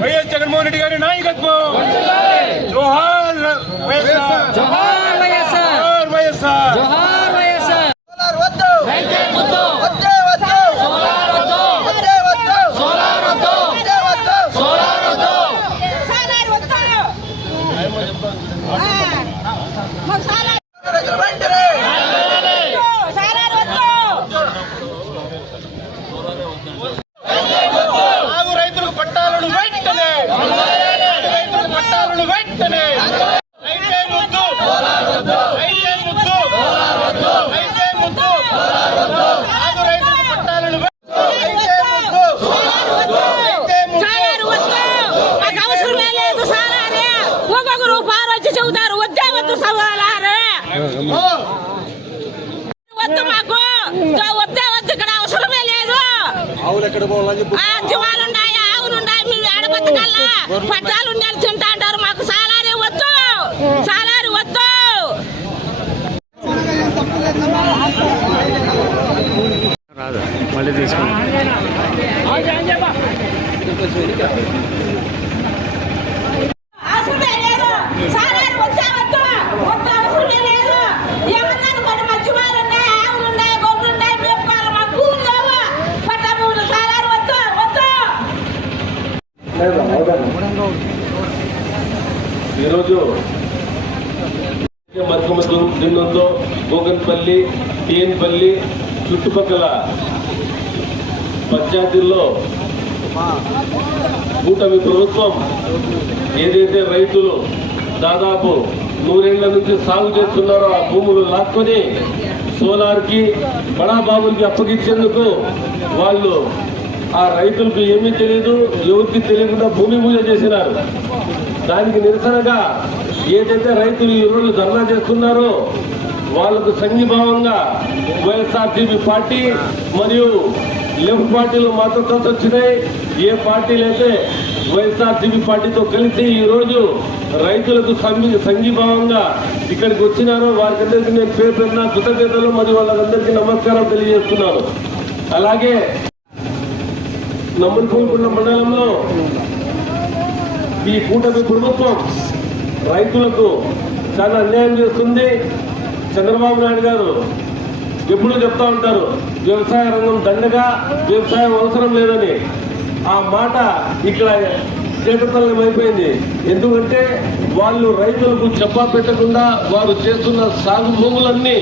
YS Jaganmohan Reddy గారి నాయకత్వం. జోహార్ వైఎస్ఆర్, జోహార్ వైఎస్ఆర్, వైఎస్ఆర్, జోహార్ YSR. Solar వద్దు, వద్దే వద్దు, సోలార్ వద్దు, వద్దే వద్దు, సోలార్ వద్దు, వద్దే వద్దు, సోలార్ వద్దు, సోలార్ వద్దు. మాకు సోలార్ వెంటనే సోలార్ వద్దు. ఆగు రైతులకు పట్టాలను వెంటనే, రైతులకు పట్టాలను వెంటనే. రైతే ముద్దు, రైతే ముద్దు, రైతే ముద్దు. ఆగు రైతులకు పట్టాలను రైతే ముద్దు, రైతే ముద్దు. మాకు అవసరమే లేదు సాలారే. ఒక్కొక్కరు పారు వచ్చి చెబుతారు వద్దే వద్దు సవాలారే, వద్దు మాకు వద్దే వద్దు. ఇక్కడ అవసరమే లేదు. జీవాలున్నాయి, ఆవులున్నాయి, మేము ఆడబతకల్లా పట్టాలు నెల తింటా అంటారు. మాకు సాలారే వద్దు, సాలారి వద్దు. మళ్ళీ తీసుకోండి. అవసరమే లేదు సాలారి వద్దే వద్దు, వద్దు అవసరమే లేదు. ఏమన్నాను మరి మా జీవాలున్నాయి, ఆవులున్నాయి, గొర్రెలున్నాయి, మేపుకోవాలి. మాకు భూములు లేవు, పట్టా భూములు. సాలారి వద్దు, వద్దు. ఈరోజు మర్కమ దిన్నంతో గోగన్పల్లి, టీఎన్పల్లి చుట్టుపక్కల పంచాయతీల్లో కూటమి ప్రభుత్వం ఏదైతే రైతులు దాదాపు 100 ఏళ్ల నుంచి సాగు చేస్తున్నారో ఆ భూములు లాక్కొని సోలార్కి, బడాబాబులకి అప్పగించేందుకు వాళ్ళు ఆ రైతులకు ఏమీ తెలియదు, ఎవరికి తెలియకుండా భూమి పూజ చేసినారు. దానికి నిరసనగా ఏదైతే రైతులు ఈ రోజు ధర్నా చేస్తున్నారో వాళ్లకు సంఘీభావంగా వైఎస్ఆర్సీపీ పార్టీ మరియు లెఫ్ట్ పార్టీలు మాతో కలిసి వచ్చినాయి. ఏ పార్టీలు అయితే వైఎస్ఆర్సీపీ పార్టీతో కలిసి ఈ రోజు రైతులకు సంఘీభావంగా ఇక్కడికి వచ్చినారో వారికందరికీ నేను పేరు పెట్టిన కృతజ్ఞతలు మరియు వాళ్ళందరికీ నమస్కారం తెలియజేస్తున్నాను. అలాగే నమ్మలపూడికొండ మండలంలో ఈ కూటమి ప్రభుత్వం రైతులకు చాలా అన్యాయం చేస్తుంది. చంద్రబాబు నాయుడు గారు ఎప్పుడూ చెప్తా ఉంటారు వ్యవసాయ రంగం దండగా, వ్యవసాయం అవసరం లేదని. ఆ మాట ఇక్కడ చేతతల్లం అయిపోయింది. ఎందుకంటే వాళ్ళు రైతులకు చెప్పా పెట్టకుండా వారు చేస్తున్న సాగు భూములన్నీ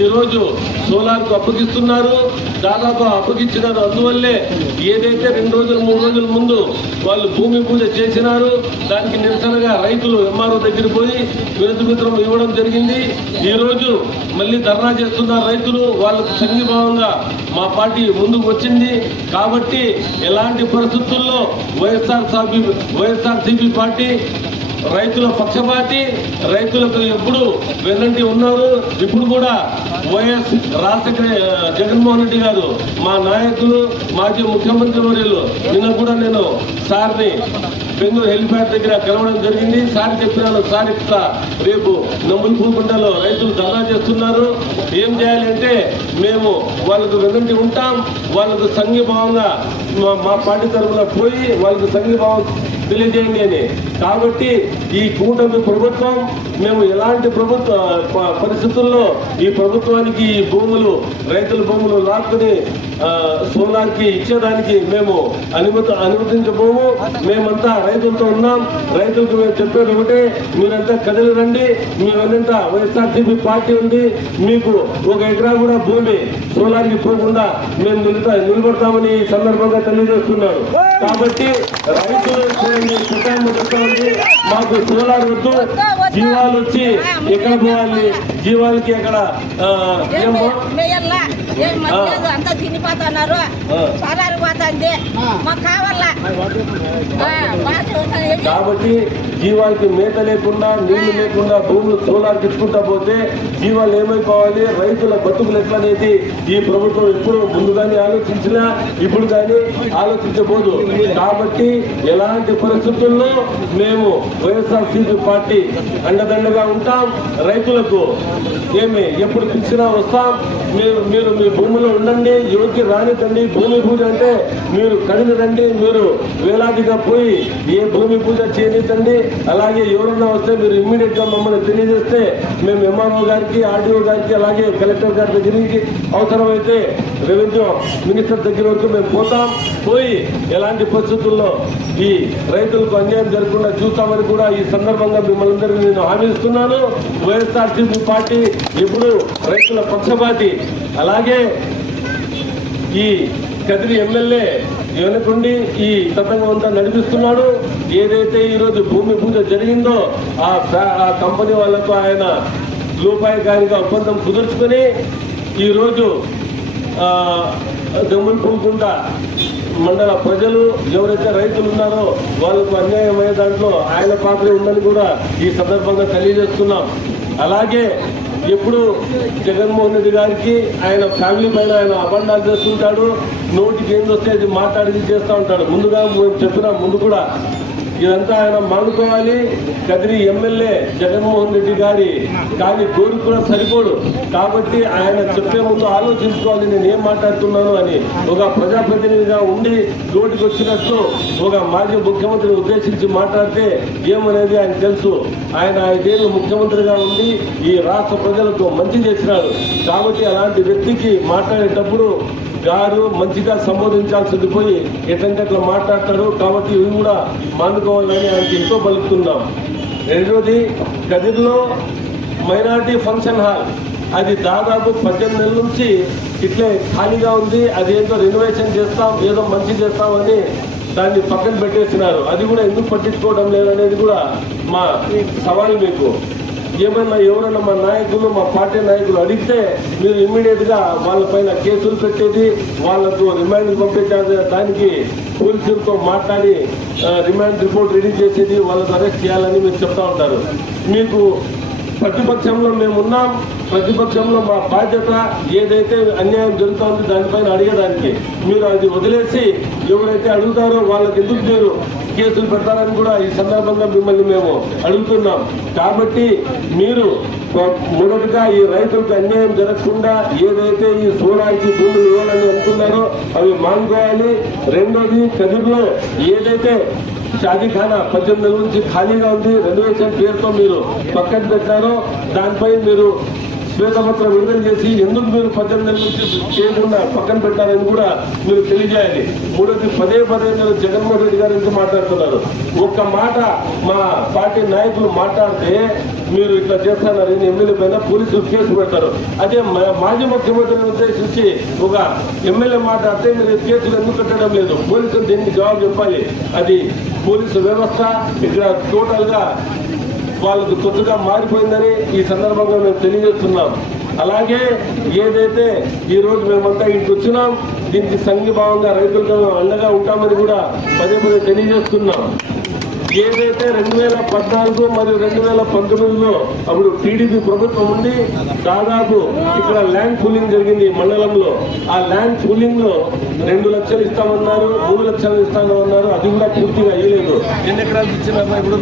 ఈరోజు సోలార్కు అప్పగిస్తున్నారు, దాదాపు అప్పగించినారు. అందువల్లే ఏదైతే 2 రోజులు 3 రోజుల ముందు వాళ్ళు భూమి పూజ చేసినారు, దానికి నిరసనగా రైతులు ఎంఆర్ఓ దగ్గర పోయి వినతి పత్రం ఇవ్వడం జరిగింది. ఈరోజు మళ్ళీ ధర్నా చేస్తున్నారు రైతులు. వాళ్ళకు సంఘీభావంగా మా పార్టీ ముందుకు వచ్చింది. కాబట్టి ఎలాంటి పరిస్థితుల్లో వైఎస్ఆర్సీపీ పార్టీ రైతుల పక్షపాతి, రైతులకు ఎప్పుడు వెన్నంటి ఉన్నారు. ఇప్పుడు కూడా వైఎస్ జగన్మోహన్ రెడ్డి గారు మా నాయకులు, మాజీ ముఖ్యమంత్రి వర్యులు నిన్న కూడా నేను సార్ని బెంగళూరు హెలిప్యాడ్ దగ్గర కలవడం జరిగింది. సార్ చెప్పినాను, సార్ ఇట్లా రేపు నమ్మలపూడికొండలో రైతులు ధర్నా చేస్తున్నారు, ఏం చేయాలి అంటే మేము వాళ్ళకు వెన్నంటి ఉంటాం, వాళ్ళకు సంఘీభావంగా మా పార్టీ తరఫున పోయి వాళ్ళకు సంఘీభావం తెలియజేయండి అని. కాబట్టి ఈ కూటమి ప్రభుత్వం మేము ఎలాంటి పరిస్థితుల్లో ఈ ప్రభుత్వానికి ఈ భూములు, రైతుల భూములు లాక్కుని సోలార్కి ఇచ్చేదానికి మేము అనుమతించబోము. మేమంతా రైతులతో ఉన్నాం. రైతులకు మేము చెప్పేది ఒకటే, మీరంతా కదిలి రండి. మీ వెన్నంతా వైఎస్ఆర్సీపీ పార్టీ ఉంది. మీకు 1 ఎకరా కూడా భూమి సోలార్కి పోకుండా మేము నిలబడతామని ఈ సందర్భంగా తెలియజేస్తున్నాను. కాబట్టి రైతులు మాకు సోలార్ వద్దు, జీవాలు వచ్చి ఎక్కడ పోవాలి, జీవాలకి ఎక్కడ ఏమో అంతా తినిపోతున్నారు, సరారు పోతుంది, మాకు కావాలా. కాబట్టి జీవాలకి మేత లేకుండా, నీళ్లు లేకుండా భూములు సోలార్ తెచ్చుకుంటా పోతే జీవాలు ఏమైపోవాలి, రైతుల బతుకులు ఎట్లనేది ఈ ప్రభుత్వం ఎప్పుడు ముందు కానీ ఆలోచించినా ఇప్పుడు కానీ ఆలోచించబోదు. కాబట్టి ఎలాంటి పరిస్థితుల్లో మేము వైఎస్ఆర్సీపీ పార్టీ అండదండగా ఉంటాం. రైతులకు ఎప్పుడు పిలిచినా వస్తాం. మీరు మీ భూమిలో ఉండండి, యోగ్య రానిదండి. భూమి పూజ అంటే మీరు కడిగి రండి, మీరు వేలాదిగా పోయి ఏ భూమి పూజ చేయనిద్దండి. అలాగే ఎవరన్నా వస్తే మీరు ఇమ్మీడియట్ గా మమ్మల్ని తెలియజేస్తే మేము ఎంఆర్ఓ గారికి, ఆర్డీఓ గారికి, అలాగే కలెక్టర్ గారి దగ్గరికి, అవసరమైతే రెవెన్యూ మినిస్టర్ దగ్గర వరకు మేము పోతాం. పోయి ఎలాంటి పరిస్థితుల్లో ఈ రైతులకు అన్యాయం జరగకుండా చూస్తామని కూడా ఈ సందర్భంగా మిమ్మల్ని అందరికీ నేను హామీ ఇస్తున్నాను. వైఎస్ఆర్సీపీ పార్టీ ఎప్పుడు రైతుల పక్షపాతి. అలాగే ఈ కదిరి ఎమ్మెల్యే వెనుకుండి ఈ తతంగం అంతా నడిపిస్తున్నాడు. ఏదైతే ఈరోజు భూమి పూజ జరిగిందో ఆ కంపెనీ వాళ్ళతో ఆయన రూపాయికారిగా ఒప్పందం కుదుర్చుకొని ఈరోజు దమ్ములకుంట మండల ప్రజలు ఎవరైతే రైతులు ఉన్నారో వాళ్ళకు అన్యాయం అయ్యే దాంట్లో ఆయన పాత్ర ఉందని కూడా ఈ సందర్భంగా తెలియజేస్తున్నాం. అలాగే ఎప్పుడు జగన్మోహన్ రెడ్డి గారికి ఆయన ఫ్యామిలీ పైన ఆయన అబండాలు చేస్తుంటాడు. నోటికి ఏం వస్తే అది మాట్లాడి చేస్తూ ఉంటాడు. ముందుగా చెప్పిన ముందు కూడా ఇదంతా ఆయన మానుకోవాలి. కదిరి ఎమ్మెల్యే జగన్మోహన్ రెడ్డి గారి కానీ కోరిక కూడా సరిపోడు. కాబట్టి ఆయన చెప్పే ముందు ఆలోచించుకోవాలి, నేను ఏం మాట్లాడుతున్నాను అని. ఒక ప్రజాప్రతినిధిగా ఉండి నోటికి వచ్చినట్లు ఒక మాజీ ముఖ్యమంత్రిని ఉద్దేశించి మాట్లాడితే ఏమనేది ఆయన తెలుసు. ఆయన 5 ఏళ్ళు ముఖ్యమంత్రిగా ఉండి ఈ రాష్ట్ర ప్రజలకు మంచి చేసినాడు. కాబట్టి అలాంటి వ్యక్తికి మాట్లాడేటప్పుడు గారు మంచిగా సంబోధించాల్సింది పోయి ఎట్లంటే అట్లా మాట్లాడతారు. కాబట్టి ఇవి కూడా మానుకోవాలని ఆయనకి ఎంతో పలుకుతున్నాం. రెండోది, కదిరిలో మైనార్టీ ఫంక్షన్ హాల్ అది దాదాపు 18 నెలల నుంచి ఇట్లే ఖాళీగా ఉంది. అది ఏదో రెనోవేషన్ చేస్తాం, ఏదో మంచి చేస్తామని దాన్ని పక్కన పెట్టేస్తున్నారు. అది కూడా ఎందుకు పట్టించుకోవడం లేదనేది కూడా మా సవాల్. మీకు ఏమైనా ఎవరైనా మా నాయకులు, మా పార్టీ నాయకులు అడిగితే మీరు ఇమ్మీడియట్ గా వాళ్ళపైన కేసులు పెట్టేది, వాళ్లకు రిమాండ్ పంపించేది, దానికి పోలీసులతో మాట్లాడి రిమాండ్ రిపోర్ట్ రెడీ చేసేది, వాళ్ళకు అరెస్ట్ చేయాలని మీరు చెప్తా ఉంటారు. మీకు ప్రతిపక్షంలో మేమున్నాం. ప్రతిపక్షంలో మా బాధ్యత ఏదైతే అన్యాయం జరుగుతుందో దానిపైన అడిగేదానికి. మీరు అది వదిలేసి ఎవరైతే అడుగుతారో వాళ్ళకి ఎందుకు మీరు కేసులు పెడతారని కూడా ఈ సందర్భంగా మిమ్మల్ని మేము అడుగుతున్నాం. కాబట్టి మీరు మొదటిగా ఈ రైతులకు అన్యాయం జరగకుండా ఏదైతే ఈ సోలార్కి భూములు ఇవ్వాలని అనుకున్నారో అవి మానుకోవాలి. రెండోది, కదిరిలో ఏదైతే షాదీఖానా 18 నెలల నుంచి ఖాళీగా ఉంది, రెనోవేషన్ పేరుతో మీరు పక్కన పెట్టారో దానిపై మీరు శ్వేతపత్రం విడుదల చేసి ఎందుకు మీరు 18 నెలల నుంచి చేయకుండా పక్కన పెట్టారని కూడా మీరు తెలియజేయాలి. మూడోది, పదే మీరు జగన్మోహన్ రెడ్డి గారి గురించి మాట్లాడుతున్నారు. ఒక్క మాట మా పార్టీ నాయకులు మాట్లాడితే మీరు ఇట్లా చేస్తున్నారు ఎమ్మెల్యే పైన పోలీసులు కేసు పెడతారు. అదే మాజీ ముఖ్యమంత్రిని ఉద్దేశించి ఒక ఎమ్మెల్యే మాట్లాడితే మీరు కేసులు ఎందుకు కట్టడం లేదు? పోలీసులు దీనికి జవాబు చెప్పాలి. అది పోలీసు వ్యవస్థ ఇక్కడ టోటల్ గా వాళ్ళకు కొత్తగా మారిపోయిందని ఈ సందర్భంగా మేము తెలియజేస్తున్నాం. అలాగే ఏదైతే ఈ రోజు మేమంతా ఇంటికి వచ్చినాం, దీనికి సంఘీభావంగా రైతులకు అండగా ఉంటామని కూడా పదే తెలియజేస్తున్నాం. ఏదైతే 2014 మరియు 2019లో అప్పుడు టీడీపీ ప్రభుత్వం ఉండి దాదాపు ఇక్కడ ల్యాండ్ పూలింగ్ జరిగింది మండలంలో. ఆ ల్యాండ్ పూలింగ్ లో 2 లక్షలు ఇస్తామన్నారు, 3 లక్షలు ఇస్తామన్నారు. అది కూడా పూర్తిగా అయ్యలేదు. ఎన్ని ఎకరాలు ఇచ్చినారు ఇప్పుడు?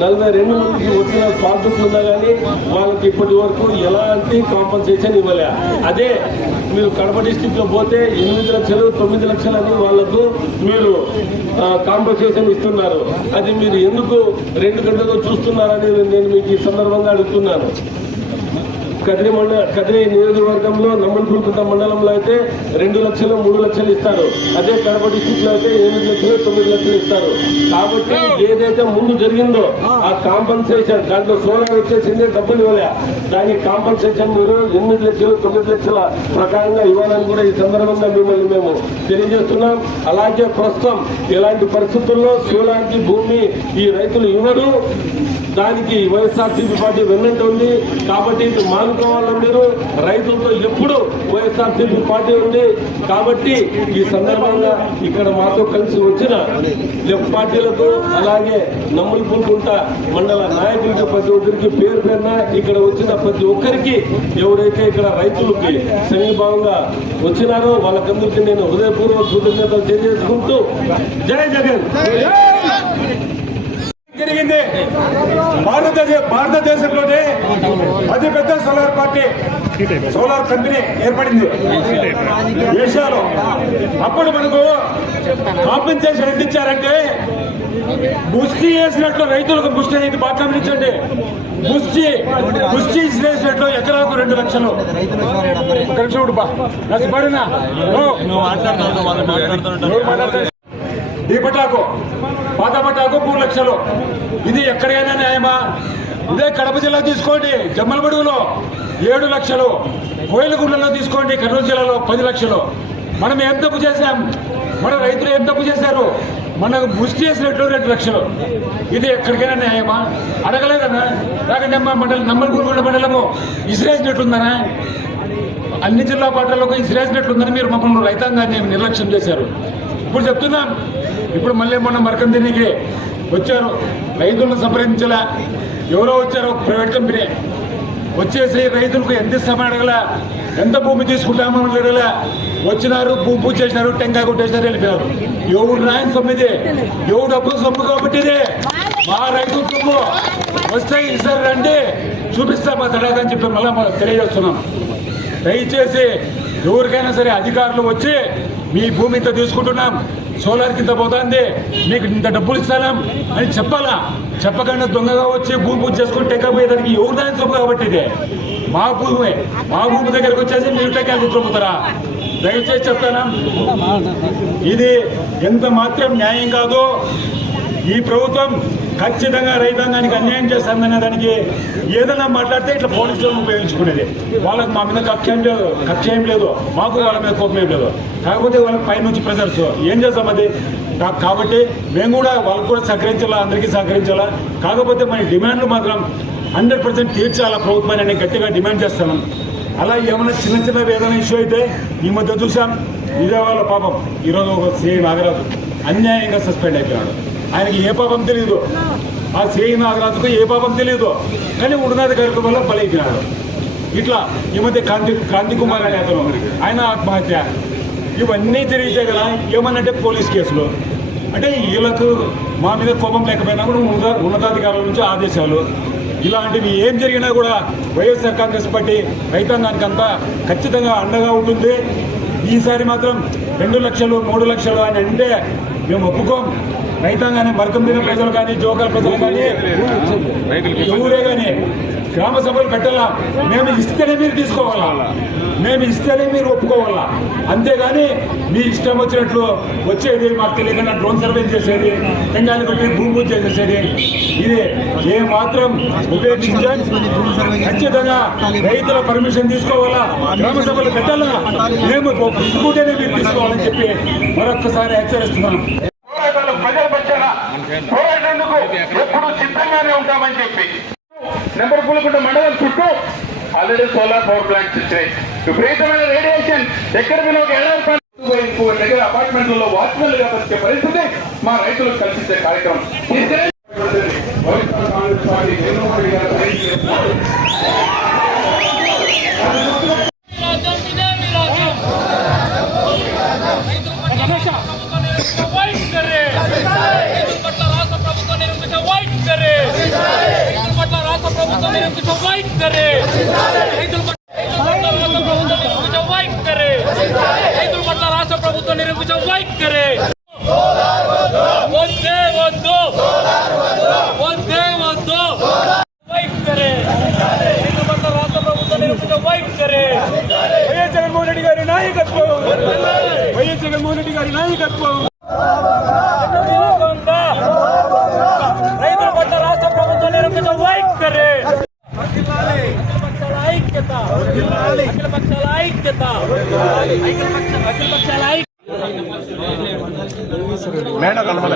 42 మందికి వచ్చిన పాస్బుక్లు ఉన్నా కానీ వాళ్ళకి ఇప్పటి వరకు ఎలాంటి కాంపన్సేషన్ ఇవ్వలే. అదే మీరు కడప డిస్టిక్ లో పోతే 8 లక్షలు 9 లక్షలు అని వాళ్లకు మీరు కాంపన్సేషన్ ఇస్తున్నారు. అది మీరు ఎందుకు 2 గంటలు చూస్తున్నారని నేను మీకు ఈ సందర్భంగా అడుగుతున్నాను. కదిరి నియోజకవర్గంలో నమ్మలపుల్కుంట మండలంలో అయితే 2 లక్షలు 3 లక్షలు ఇస్తారు. అదే కడప డిస్ట్రిక్ట్ లో అయితే 8 లక్షలు 9 లక్షలు ఇస్తారు. కాబట్టి ఏదైతే ముందు జరిగిందో ఆ కాంపన్సేషన్ దాంట్లో సోలార్ వచ్చేసిందే డబ్బులు ఇవ్వలే, దానికి కాంపన్సేషన్ మీరు 8 లక్షలు 9 లక్షల ప్రకారంగా ఇవ్వాలని కూడా ఈ సందర్భంగా మిమ్మల్ని మేము తెలియజేస్తున్నాం. అలాగే ప్రస్తుతం ఇలాంటి పరిస్థితుల్లో సోలార్కి భూమి ఈ రైతులు ఇవ్వరు. దానికి వైఎస్ఆర్సీపీ పార్టీ వెన్నంటి ఉంది. కాబట్టి ఇది మానుకోవాలని మీరు రైతులతో ఎప్పుడు వైఎస్ఆర్సీపీ పార్టీ ఉంది. కాబట్టి ఈ సందర్భంగా ఇక్కడ మాతో కలిసి వచ్చిన లెఫ్ట్ పార్టీలకు అలాగే నమ్మలపుల్కుంట మండల నాయకులకి ప్రతి ఒక్కరికి పేరు పేరున ఇక్కడ వచ్చిన ప్రతి ఒక్కరికి ఎవరైతే ఇక్కడ రైతులకి సమీభావంగా వచ్చినారో వాళ్ళకందరికీ నేను హృదయపూర్వక కృతజ్ఞతలు తెలియజేసుకుంటూ జై జగన్. జరిగింది భారతదేశంలోనే అతిపెద్ద సోలార్ కంపెనీ ఏర్పడింది ఏషియాలో. అప్పుడు మనకు కాంపెన్సేషన్ ఎంత ఇచ్చారంటే ముష్టి వేసినట్లు రైతులకు ముష్టి అనేది బాగా గమనించండి. ముష్టి వేసినట్లు ఎకరాకు 2 లక్షలు. ఈ పటాకు పాత పటాకు 3 లక్షలు. ఇది ఎక్కడైనా న్యాయమా? ఇదే కడప జిల్లా తీసుకోండి, జమ్మలమడుగులో 7 లక్షలు. కోయిలగూడలో తీసుకోండి, కర్నూలు జిల్లాలో 10 లక్షలు. మనం ఏం తప్పు చేశాం? మన రైతులు ఏం తప్పు చేశారు? మనకు ముష్టి చేసినట్లు 2 లక్షలు. ఇది ఎక్కడికైనా న్యాయమా? అడగలేదన్నా? లేకంటే మా నమ్మలపుల్కుంట మండలము ఇసిరేసినట్లుందనా? అన్ని జిల్లా పార్టీలకు ఇసిరేసినట్లుందని మీరు మమ్మల్ని రైతాంగాన్ని నిర్లక్ష్యం చేశారు. ఇప్పుడు చెప్తున్నాం. ఇప్పుడు మళ్ళీ మొన్న మరకందినికి వచ్చారు, రైతులను సంప్రదించలా. ఎవరో వచ్చారు, ప్రైవేట్ కంపెనీ వచ్చేసి రైతులకు ఎంత ఇస్తామని అడగల, ఎంత భూమి తీసుకుంటామని అడగల. వచ్చినారు, భూమి పూజ చేసినారు, టెంకాయ కొట్టేసినారు, వెళ్ళిపోయారు. ఎవరు రాయని సొమ్మిది, ఎవరు డబ్బులు సొమ్ము కాబట్టి ఇది మా రైతు సొమ్ము. వస్తే ఇస్తారు రండి, చూపిస్తా మా తడాక అని చెప్పి మళ్ళీ తెలియజేస్తున్నాం. దయచేసి ఎవరికైనా సరే అధికారులు వచ్చి మీ భూమి ఇంత తీసుకుంటున్నాం, సోలార్ కింద పోతుంది, మీకు ఇంత డబ్బులు ఇస్తాం అని చెప్పాలా? చెప్పకుండా దొంగగా వచ్చి భూమి పూజ చేసుకుని టెక్కపోయేదానికి ఎవరు దాని సొమ్ము కాబట్టి ఇది మా భూమి. మా భూమి దగ్గరకు వచ్చేసి మీరు టెక్కాలు కూర్చోపోతారా? దయచేసి చెప్తాను, ఇది ఎంత మాత్రం న్యాయం కాదు. ఈ ప్రభుత్వం ఖచ్చితంగా రైతాంగానికి అన్యాయం చేస్తుందనే దానికి ఏదైనా మాట్లాడితే ఇట్లా పోలీసులను ఉపయోగించుకునేది. వాళ్ళకి మా మీద కక్ష ఏం లేదు, మాకు వాళ్ళ మీద కోపం ఏం లేదు. కాకపోతే వాళ్ళకి పైనుంచి ప్రెజర్స్ ఏం చేస్తాం అది. కాబట్టి మేము కూడా వాళ్ళకు కూడా సహకరించాలా, అందరికీ సహకరించాలా. కాకపోతే మన డిమాండ్లు మాత్రం 100% తీర్చాలా ప్రభుత్వాన్ని నేను గట్టిగా డిమాండ్ చేస్తాను. అలా ఏమైనా చిన్న ఏదైనా ఇష్యూ అయితే ఈ మధ్య చూసాం, విజయవాడలో పాపం ఈరోజు ఒక సిఐ నాగరాజు అన్యాయంగా సస్పెండ్ అయిపోయాడు. ఆయనకి ఏ పాపం తెలియదు, ఆ సిఐ నాగరాజుకు ఏ పాపం తెలియదు, కానీ ఉన్నతాధికారుల వల్ల బలైపోయినాడు. ఇట్లా ఈ మధ్య క్రాంతి కుమార్ అనే అతను, ఆయన ఆత్మహత్య. ఇవన్నీ జరిగితే కదా ఏమన్నంటే పోలీస్ కేసులు. అంటే వీళ్ళకు మా మీద కోపం లేకపోయినా కూడా ఉన్నతాధికారుల నుంచి ఆదేశాలు. ఇలాంటివి ఏం జరిగినా కూడా వైఎస్ఆర్ కాంగ్రెస్ పార్టీ రైతాంగానికి అంతా ఖచ్చితంగా అండగా ఉంటుంది. ఈసారి మాత్రం 2 లక్షలు 3 లక్షలు అని అంటే మేము ఒప్పుకోం. రైతాంగాన్ని మరకందిన ప్రజలు కానీ, జోకర్ ప్రజలు కానీ, ఎవరే కానీ గ్రామ సభలు పెట్టాలా. మేము ఇస్తేనే మీరు తీసుకోవాలా, మేము ఇస్తేనే మీరు ఒప్పుకోవాలా. అంతేగాని మీ ఇష్టం వచ్చినట్లు వచ్చేది, మాకు తెలియకుండా డ్రోన్ సర్వే చేసేది, తెంగాలి కొట్టి భూమి పూజ చేసేది, ఇది ఏ మాత్రం ఉపయోగించాలి. ఖచ్చితంగా రైతుల పర్మిషన్ తీసుకోవాలా, గ్రామ సభలు పెట్టాలా, మేము ఒప్పుకుంటేనే మీరు తీసుకోవాలని చెప్పి మరొక్కసారి హెచ్చరిస్తున్నాం. ప్రజల పక్షాన పోరాటేందుకు ఎప్పుడు సిద్ధంగానే ఉంటామని చెప్పి నమ్మలపుల్కుంట మండలం చుట్టూ ఆల్రెడీ సోలార్ పవర్ ప్లాంట్స్ ఇచ్చినాయి. విపరీతమైన రేడియేషన్ ఎక్కడ దగ్గర అపార్ట్మెంట్లలో వాచ్మెన్ గా వచ్చే పరిస్థితి మా రైతులకు కల్పించే కార్యక్రమం కాంగ్రెస్ పార్టీ రాష్ట్ర ప్రభుత్వం నిరూపించే వైట్ करे वंदे वंदो वंदे वंदो వైట్ करे రాష్ట్ర ప్రభుత్వం నాయకత్వం, వైఎస్ జగన్మోహన్ రెడ్డి గారి నాయకత్వం. రైతుల పట్ల రాష్ట్ర ప్రభుత్వం నిరంకుశ వైఖరి. అఖిల ఐక్యత, అఖిల పక్షాల ఐక్యత, అఖిల పక్షాల ఐక్యత. మేడం కనబడ